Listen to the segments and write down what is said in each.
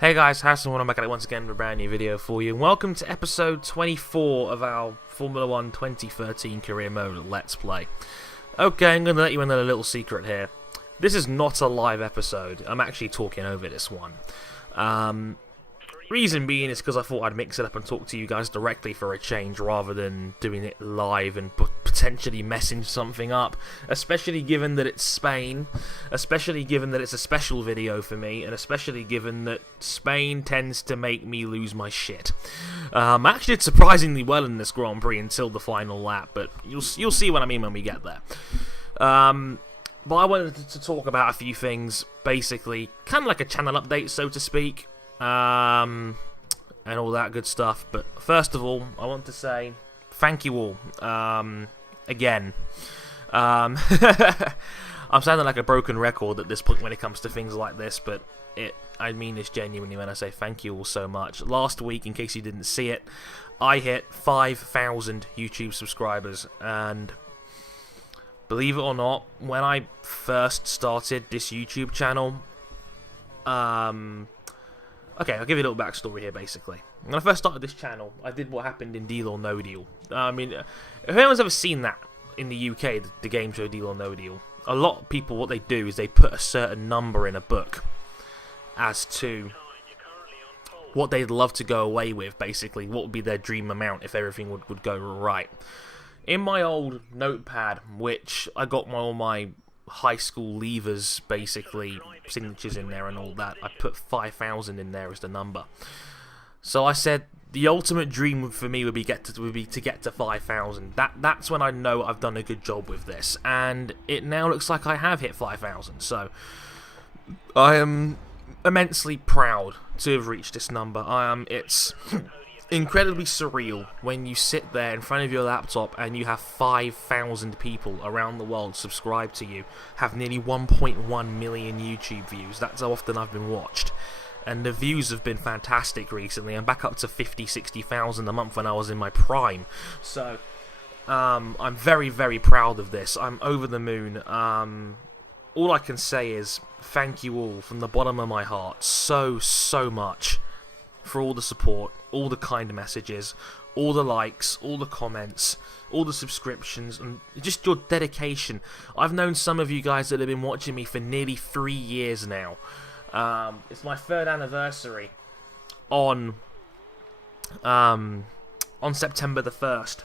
Hey guys, Harrison, I'm back at it once again with a brand new video for you. Welcome to episode 24 of our Formula 1 2013 Career Mode Let's Play. Okay, I'm going to let you in on a little secret here. This is not a live episode. I'm actually talking over this one. Reason being is because I thought I'd mix it up and talk to you guys directly for a change rather than doing it live and potentially messing something up, especially given that it's Spain, especially given that it's a special video for me, and especially given that Spain tends to make me lose my shit. Actually did surprisingly well in this Grand Prix until the final lap, but you'll see what I mean when we get there. But I wanted to talk about a few things, basically, kind of like a channel update, so to speak. And all that good stuff. But first of all, I want to say thank you all. Again. I'm sounding like a broken record at this point when it comes to things like this, but I mean this genuinely when I say thank you all so much. Last week, in case you didn't see it, I hit 5,000 YouTube subscribers, and believe it or not, when I first started this YouTube channel, okay, I'll give you a little backstory here, basically. When I first started this channel, I did what happened in Deal or No Deal. I mean, if anyone's ever seen that in the UK, the game show Deal or No Deal, a lot of people, what they do is they put a certain number in a book as to what they'd love to go away with, basically. What would be their dream amount if everything would go right. In my old notepad, which I got all my high school leavers, basically, signatures in there and all that, I put 5,000 in there as the number. So I said the ultimate dream for me would be to get to 5,000. That's when I know I've done a good job with this, and it now looks like I have hit 5,000. So I am immensely proud to have reached this number. It's incredibly surreal when you sit there in front of your laptop and you have 5,000 people around the world subscribe to you, have nearly 1.1 million YouTube views. That's how often I've been watched, and the views have been fantastic recently. I'm back up to 50,000-60,000 a month when I was in my prime. So I'm very, very proud of this. I'm over the moon. All I can say is thank you all from the bottom of my heart so much for all the support, all the kind messages, all the likes, all the comments, all the subscriptions, and just your dedication. I've known some of you guys that have been watching me for nearly 3 years now. It's my 3rd anniversary on September the 1st.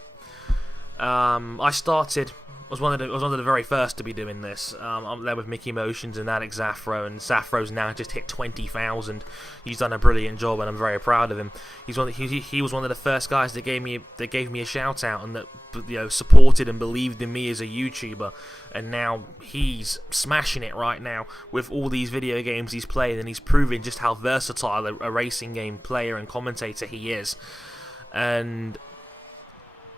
I was one of the very first to be doing this. I'm there with Mickey Motions and Alex Zaffro, and Zaffro's now just hit 20,000. He's done a brilliant job, and I'm very proud of him. He was one of the first guys that gave me a shout out, and that supported and believed in me as a YouTuber. And now he's smashing it right now with all these video games he's playing, and he's proving just how versatile a racing game player and commentator he is. And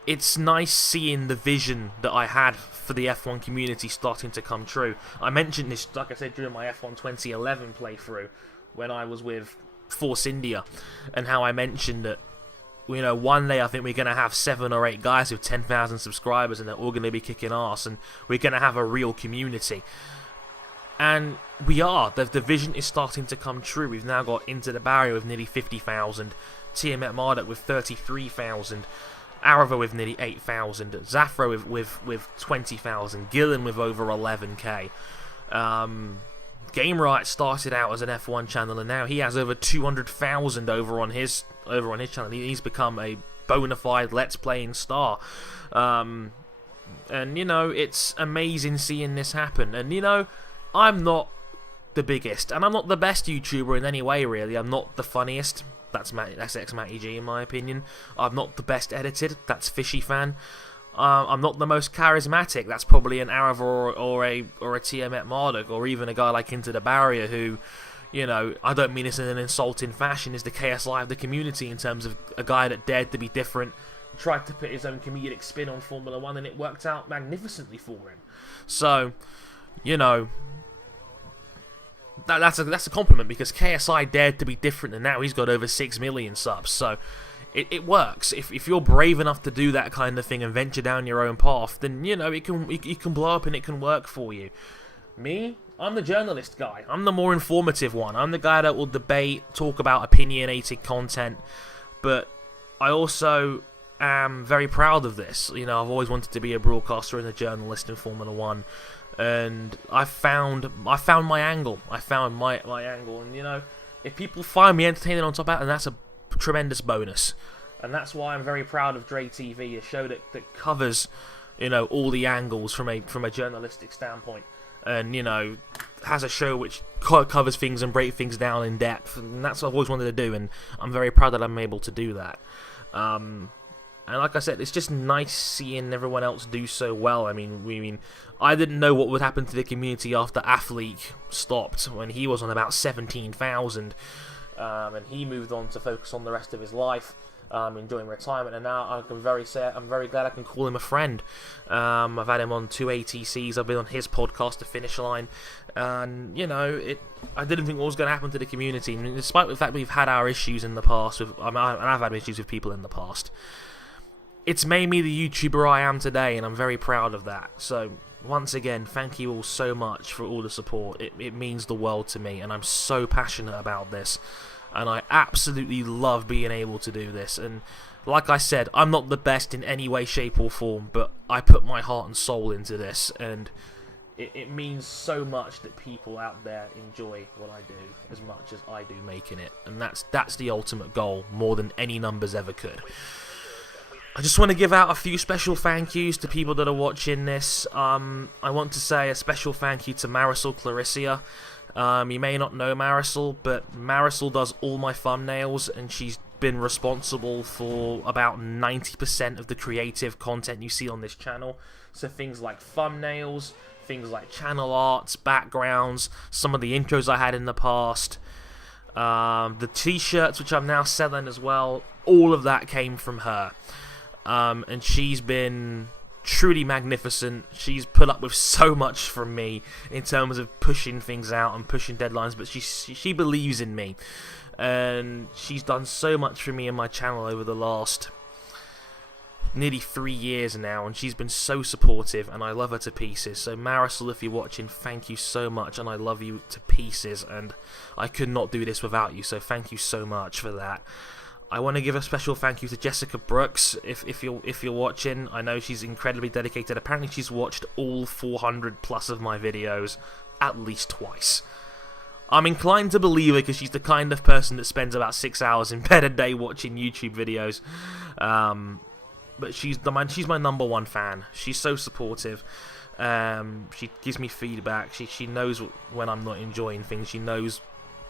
it's nice seeing the vision that I had for the F1 community starting to come true. I mentioned this, like I said, during my F1 2011 playthrough when I was with Force India, and how I mentioned that, one day I think we're going to have 7 or 8 guys with 10,000 subscribers, and they're all going to be kicking ass, and we're going to have a real community. And we are. The vision is starting to come true. We've now got Into the Barrier with nearly 50,000, Tiamat Marduk with 33,000, Arava with nearly 8,000, Zaffro with 20,000, Gillen with over 11k. Game Right started out as an F1 channel, and now he has over 200,000 over on his channel. He's become a bona fide Let's Playing star. And it's amazing seeing this happen. And I'm not the biggest, and I'm not the best YouTuber in any way, really. I'm not the funniest. That's X-Matty G in my opinion. I'm not the best edited. That's Fishy Fan. I'm not the most charismatic. That's probably an Arava or a Tiamat Marduk, or even a guy like Into the Barrier, who, I don't mean this in an insulting fashion, is the KSI of the community in terms of a guy that dared to be different, tried to put his own comedic spin on Formula 1, and it worked out magnificently for him. So, that's a compliment, because KSI dared to be different, and now he's got over 6 million subs. So it works. If you're brave enough to do that kind of thing and venture down your own path, then it can blow up and it can work for you. Me, I'm the journalist guy. I'm the more informative one. I'm the guy that will debate, talk about opinionated content. But I also am very proud of this. You know, I've always wanted to be a broadcaster and a journalist in Formula One, and I found my angle. I found my angle, and you know, if people find me entertaining on top of that, and that's a tremendous bonus. And that's why I'm very proud of Dre TV, a show that covers, you know, all the angles from a journalistic standpoint, and you know, has a show which covers things and breaks things down in depth, and that's what I've always wanted to do, and I'm very proud that I'm able to do that. And like I said, it's just nice seeing everyone else do so well. I mean, I didn't know what would happen to the community after Athlete stopped, when he was on about 17,000, and he moved on to focus on the rest of his life, enjoying retirement. And now I'm very glad I can call him a friend. I've had him on 2 ATCs. I've been on his podcast, The Finish Line, and you know, I didn't think what was going to happen to the community. And despite the fact we've had our issues in the past, and I've had issues with people in the past, it's made me the YouTuber I am today, and I'm very proud of that. So, once again, thank you all so much for all the support. It means the world to me, and I'm so passionate about this. And I absolutely love being able to do this. And like I said, I'm not the best in any way, shape, or form, but I put my heart and soul into this, and it means so much that people out there enjoy what I do as much as I do making it. And that's the ultimate goal, more than any numbers ever could. I just want to give out a few special thank yous to people that are watching this. I want to say a special thank you to Marisol Clarissa. You may not know Marisol, but Marisol does all my thumbnails, and she's been responsible for about 90% of the creative content you see on this channel. So things like thumbnails, things like channel arts, backgrounds, some of the intros I had in the past, the t-shirts which I'm now selling as well, all of that came from her. And she's been truly magnificent. She's put up with so much from me in terms of pushing things out and pushing deadlines, but she believes in me, and she's done so much for me and my channel over the last nearly 3 years now, and she's been so supportive, and I love her to pieces. So Marisol, if you're watching, thank you so much, and I love you to pieces, and I could not do this without you, so thank you so much for that. I want to give a special thank you to Jessica Brooks. If you're watching, I know she's incredibly dedicated. Apparently she's watched all 400 plus of my videos at least twice. I'm inclined to believe her, because she's the kind of person that spends about 6 hours in bed a day watching YouTube videos. But she's my number one fan. She's so supportive. She gives me feedback. She knows when I'm not enjoying things. She knows,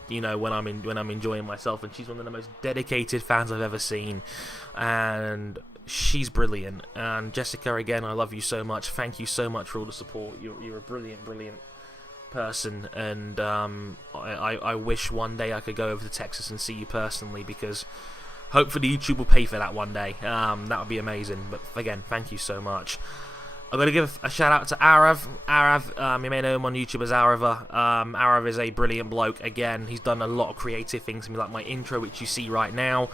you know, when I'm enjoying myself, and she's one of the most dedicated fans I've ever seen, and she's brilliant. And Jessica, again, I love you so much. Thank you so much for all the support. You're a brilliant person, and I wish one day I could go over to Texas and see you personally, because hopefully YouTube will pay for that one day. That would be amazing. But again, thank you so much. I'm going to give a shout out to Arav. Arav, you may know him on YouTube as Arava. Arav is a brilliant bloke. Again, he's done a lot of creative things for me, like my intro, which you see right now.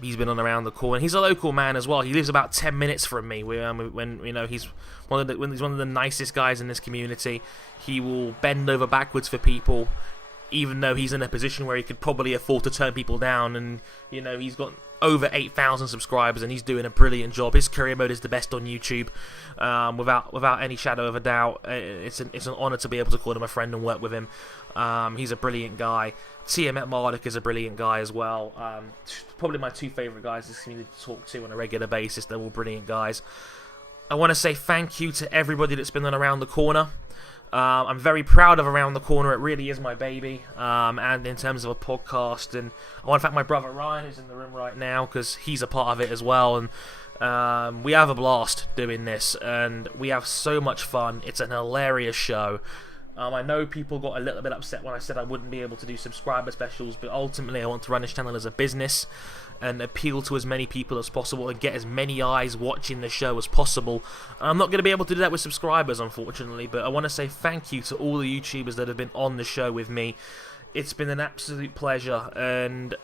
He's been on Around the Corner. He's a local man as well. He lives about 10 minutes from me. When you know, he's one of the nicest guys in this community. He will bend over backwards for people, even though he's in a position where he could probably afford to turn people down. And you know, he's got over 8,000 subscribers, and he's doing a brilliant job. His career mode is the best on YouTube, without any shadow of a doubt. It's an honour to be able to call him a friend and work with him. He's a brilliant guy. Tiamat Marduk is a brilliant guy as well. Probably my two favourite guys this community to talk to on a regular basis. They're all brilliant guys. I want to say thank you to everybody that's been on Around the Corner. I'm very proud of Around the Corner. It really is my baby. And in terms of a podcast, and I want to thank my brother Ryan, who's in the room right now, because he's a part of it as well. And we have a blast doing this, and we have so much fun. It's an hilarious show. I know people got a little bit upset when I said I wouldn't be able to do subscriber specials, but ultimately I want to run this channel as a business and appeal to as many people as possible and get as many eyes watching the show as possible. I'm not going to be able to do that with subscribers, unfortunately, but I want to say thank you to all the YouTubers that have been on the show with me. It's been an absolute pleasure, and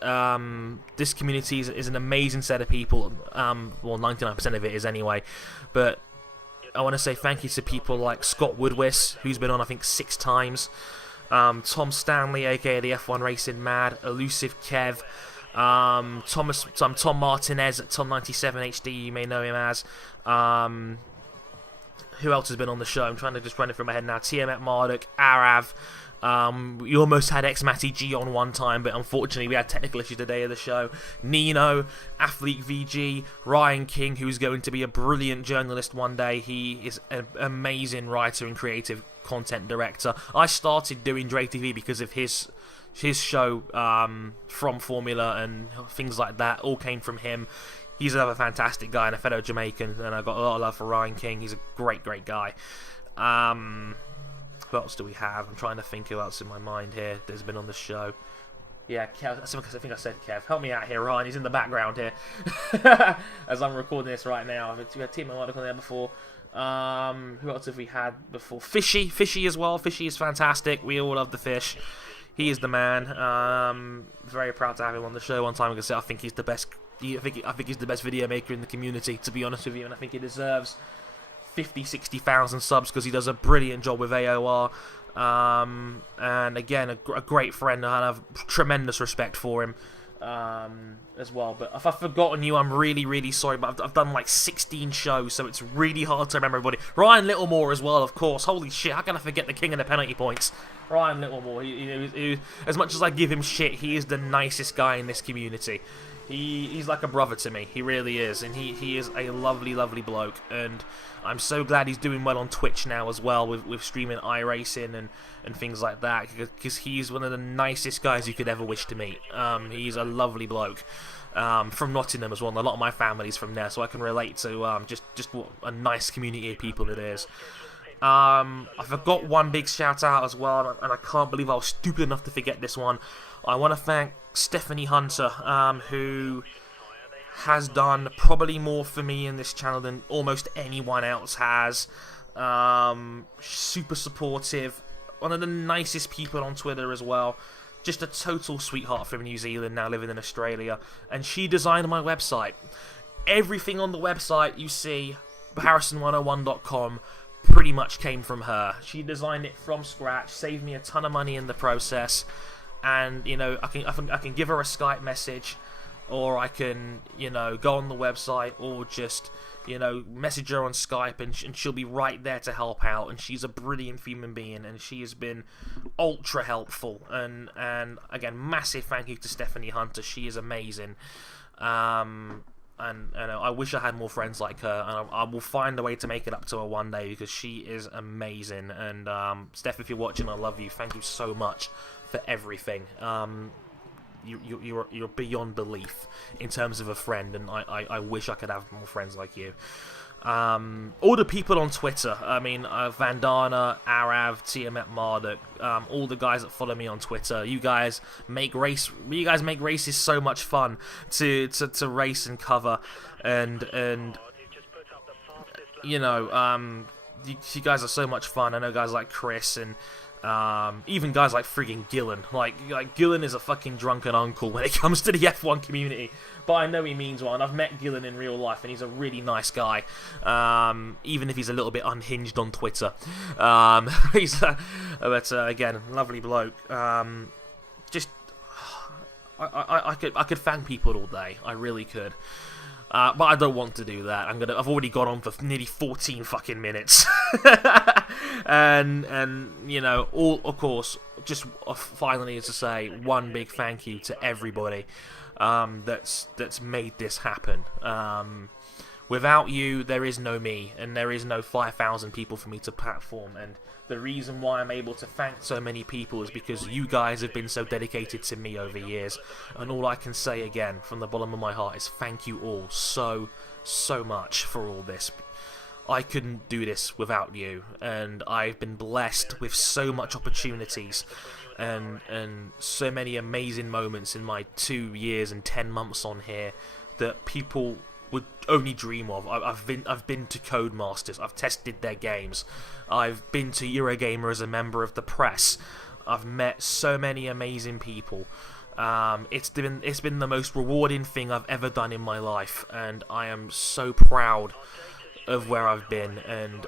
this community is an amazing set of people. Well, 99% of it is anyway, but I want to say thank you to people like Scott Woodwiss, who's been on I think 6 times, Tom Stanley, aka the F1 Racing Mad, Elusive Kev, Tom Martinez at Tom97HD, you may know him as. Who else has been on the show? I'm trying to just run it through my head now. TM Marduk, Arav. We almost had Matty G on one time, but unfortunately we had technical issues today of the show. Nino, Athlete VG, Ryan King, who's going to be a brilliant journalist one day. He is an amazing writer and creative content director. I started doing Dre TV because of his show from Formula and things like that. All came from him. He's another fantastic guy and a fellow Jamaican, and I've got a lot of love for Ryan King. He's a great guy. Who else do we have? I'm trying to think who else in my mind here that's been on the show. Yeah, Kev. I think I said Kev. Help me out here, Ryan. He's in the background here. As I'm recording this right now. We had Team Arctic on there before. Who else have we had before? Fishy as well. Fishy is fantastic. We all love the fish. He is the man. Very proud to have him on the show. One time ago, I think he's the best. I think he's the best video maker in the community, to be honest with you, and I think he deserves 50,000-60,000 subs because he does a brilliant job with AOR. And again, a great friend, and I have tremendous respect for him as well. But if I've forgotten you, I'm really sorry, but I've done like 16 shows, so it's really hard to remember everybody. Ryan Littlemore as well, of course. Holy shit, how can I forget the king of the penalty points? Ryan Littlemore, he, as much as I give him shit, he is the nicest guy in this community. He's like a brother to me, he really is, and he is a lovely bloke, and I'm so glad he's doing well on Twitch now as well, with streaming iRacing and things like that, because he's one of the nicest guys you could ever wish to meet. He's a lovely bloke, from Nottingham as well, and a lot of my family's from there, so I can relate to just what a nice community of people it is. I forgot one big shout out as well, and I can't believe I was stupid enough to forget this one. I want to thank Stephanie Hunter, who has done probably more for me in this channel than almost anyone else has. Super supportive, one of the nicest people on Twitter as well. Just a total sweetheart from New Zealand, now living in Australia. And she designed my website. Everything on the website you see, Harrison101.com, pretty much came from her. She designed it from scratch, saved me a ton of money in the process. And you know, I can give her a Skype message, or I can, you know, go on the website, or just, you know, message her on Skype, and she'll be right there to help out. And she's a brilliant human being, and she has been ultra helpful. And again, massive thank you to Stephanie Hunter. She is amazing. And I wish I had more friends like her, and I will find a way to make it up to her one day, because she is amazing. And Steph, if you're watching, I love you. Thank you so much for everything. You're beyond belief in terms of a friend, and I wish I could have more friends like you. All the people on Twitter, I mean, Vandana, Arav, Tiamat Marduk, all the guys that follow me on Twitter, you guys make races so much fun to race and cover, and you know, you guys are so much fun. I know guys like Chris and even guys like frigging Gillen. Like Gillen is a fucking drunken uncle when it comes to the F1 community, but I know he means well, and I've met Gillen in real life, and he's a really nice guy, even if he's a little bit unhinged on Twitter. But again, lovely bloke. Just I could thank people all day, I really could. But I don't want to do that. I've already gone on for nearly 14 fucking minutes. and you know, all, of course, just finally is to say one big thank you to everybody that's made this happen. Without you, there is no me, and there is no 5,000 people for me to platform. And the reason why I'm able to thank so many people is because you guys have been so dedicated to me over years. And all I can say again, from the bottom of my heart, is thank you all so much for all this. I couldn't do this without you, and I've been blessed with so much opportunities and so many amazing moments in my 2 years and 10 months on here that people would only dream of. I've been to Codemasters, I've tested their games, I've been to Eurogamer as a member of the press, I've met so many amazing people. It's been the most rewarding thing I've ever done in my life, and I am so proud of where I've been, and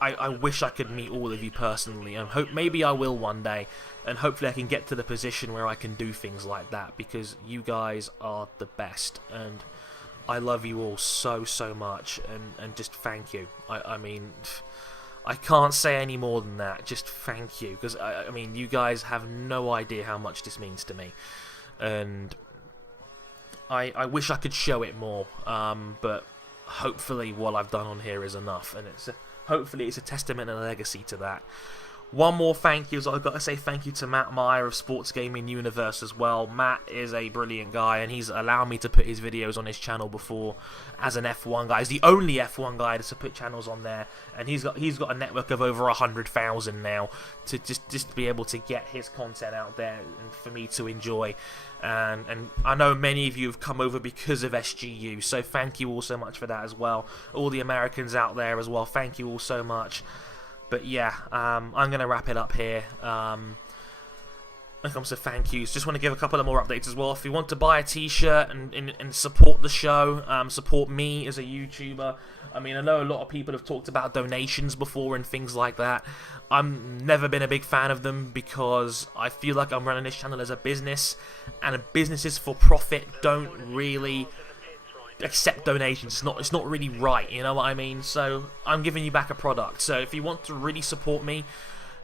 I wish I could meet all of you personally, and hope maybe I will one day, and hopefully I can get to the position where I can do things like that, because you guys are the best, and I love you all so much, and just thank you. I mean, I can't say any more than that. Just thank you, because I mean, you guys have no idea how much this means to me, and I wish I could show it more, but hopefully what I've done on here is enough, and hopefully it's a testament and a legacy to that. One more thank you, so I've got to say thank you to Matt Meyer of Sports Gaming Universe as well. Matt is a brilliant guy, and he's allowed me to put his videos on his channel before as an F1 guy. He's the only F1 guy to put channels on there, and he's got a network of over 100,000 now to just be able to get his content out there and for me to enjoy. And I know many of you have come over because of SGU, so thank you all so much for that as well. All the Americans out there as well, thank you all so much. But yeah, I'm going to wrap it up here. When it comes to thank yous, just want to give a couple of more updates as well. If you want to buy a t-shirt and support the show, support me as a YouTuber. I mean, I know a lot of people have talked about donations before and things like that. I've never been a big fan of them because I feel like I'm running this channel as a business, and businesses for profit don't really accept donations. It's not really right, you know what I mean? So I'm giving you back a product. So if you want to really support me,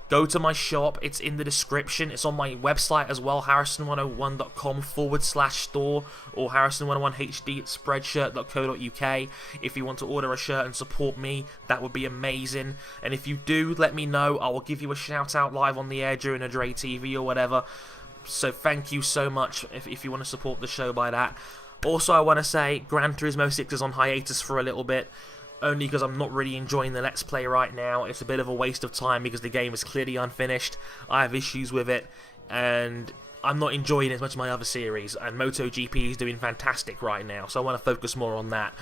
go to my shop. It's in the description. It's on my website as well, harrison101.com/store, or harrison101hd at spreadshirt.co.uk. If you want to order a shirt and support me, that would be amazing. And if you do, let me know. I will give you a shout out live on the air during a Dre TV or whatever. So thank you so much if you want to support the show by that. Also, I want to say Gran Turismo 6 is on hiatus for a little bit, only because I'm not really enjoying the Let's Play right now. It's a bit of a waste of time because the game is clearly unfinished. I have issues with it, and I'm not enjoying it as much as my other series, and MotoGP is doing fantastic right now, so I want to focus more on that.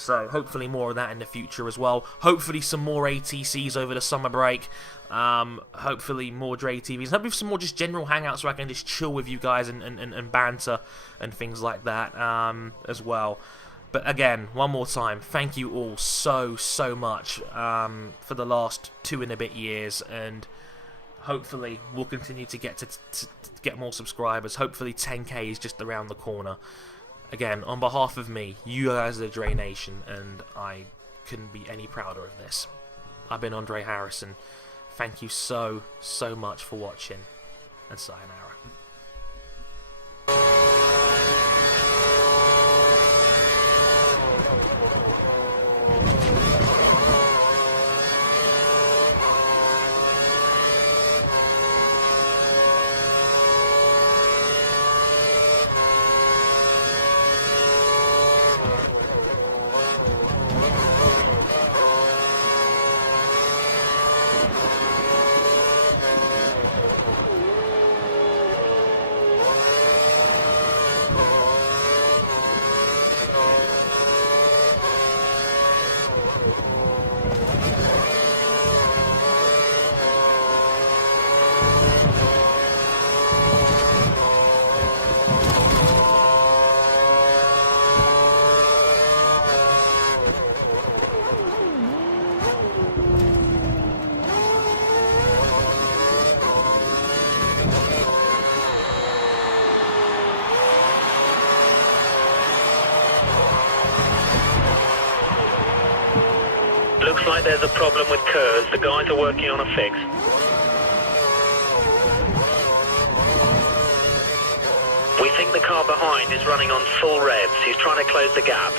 So hopefully more of that in the future as well. Hopefully some more ATCs over the summer break. Hopefully more Dre TVs. Hopefully some more just general hangouts where I can just chill with you guys and banter and things like that as well. But again, one more time, thank you all so much for the last 2 and a bit years, and hopefully we'll continue to get get more subscribers. Hopefully 10k is just around the corner. Again, on behalf of me, you guys are the Dre Nation, and I couldn't be any prouder of this. I've been Andre Harrison. Thank you so much for watching, and sayonara. Looks like there's a problem with Kurz. The guys are working on a fix. We think the car behind is running on full revs. He's trying to close the gap.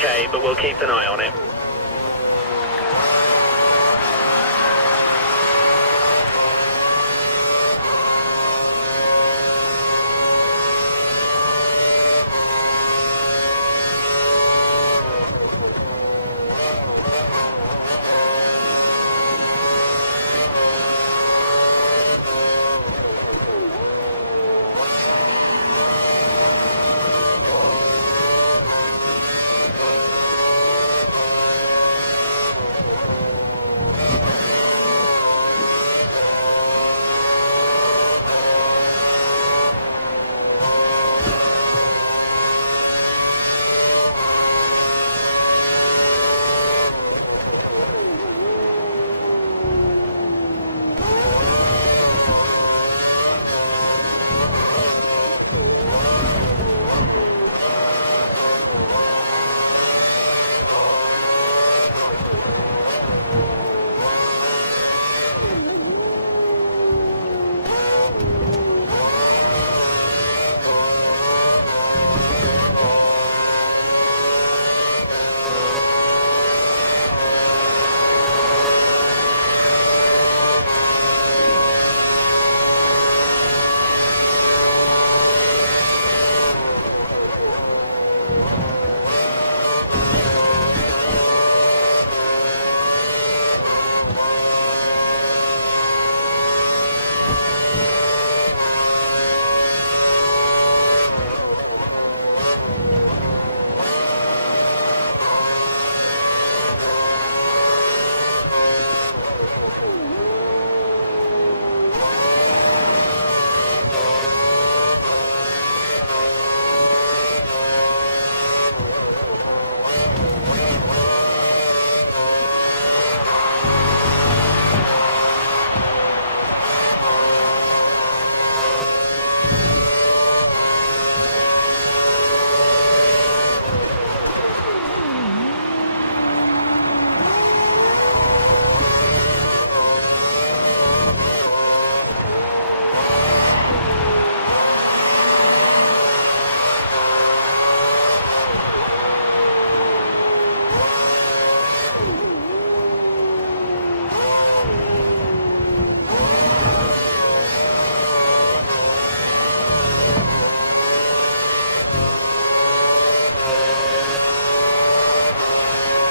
okay, but we'll keep an eye on it.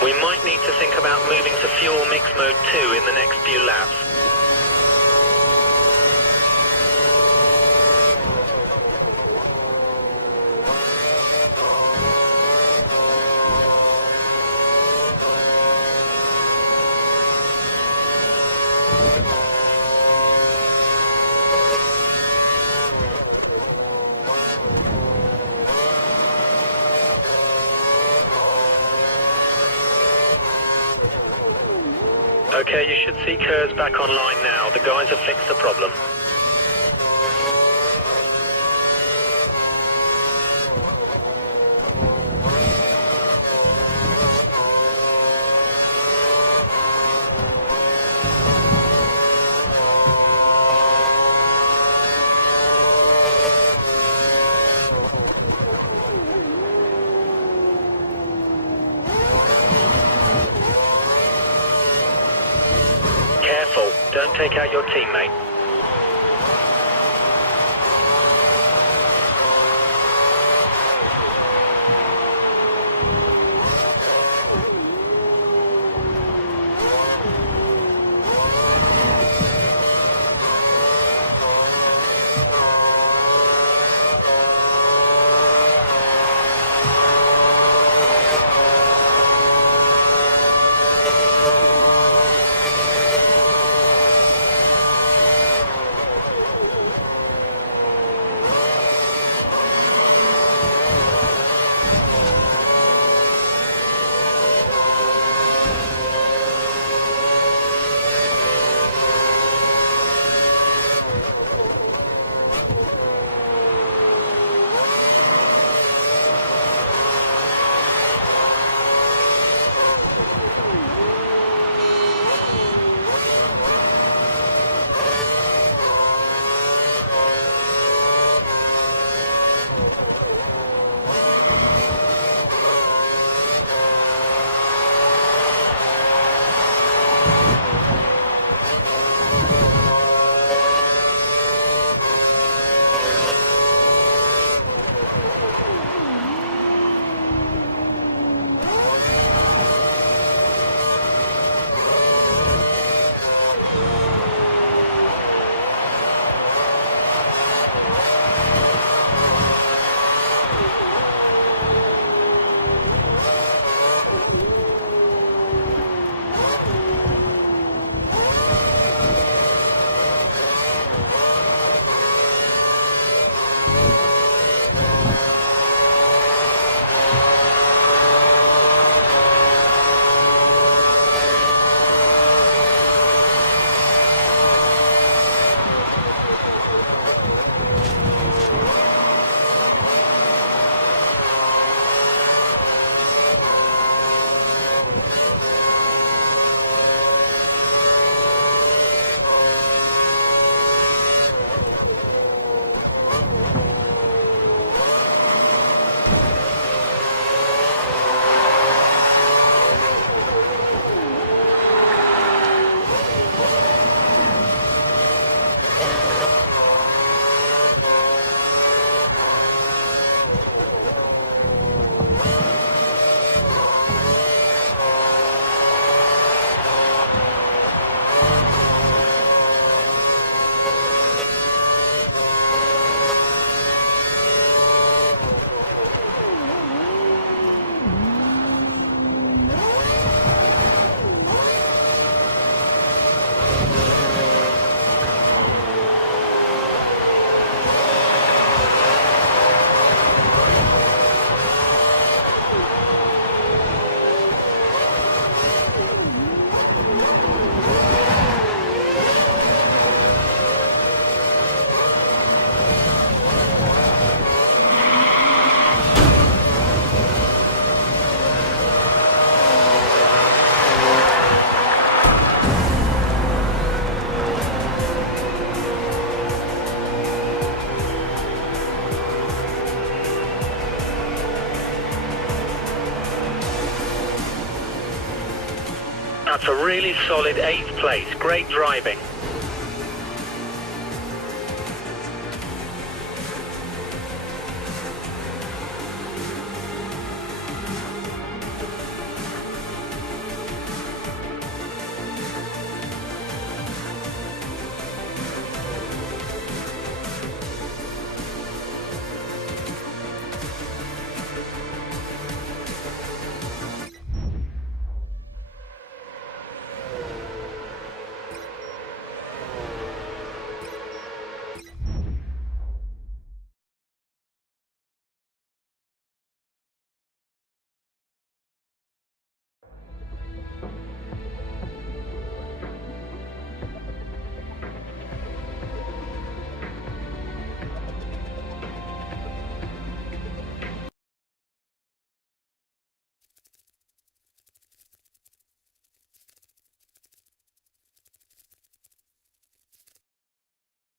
We might need to think about moving to fuel mix mode 2 in the next few laps. Okay, you should see Kurz back online now. The guys have fixed the problem. Careful, don't take out your teammate. That's a really solid 8th place. Great driving.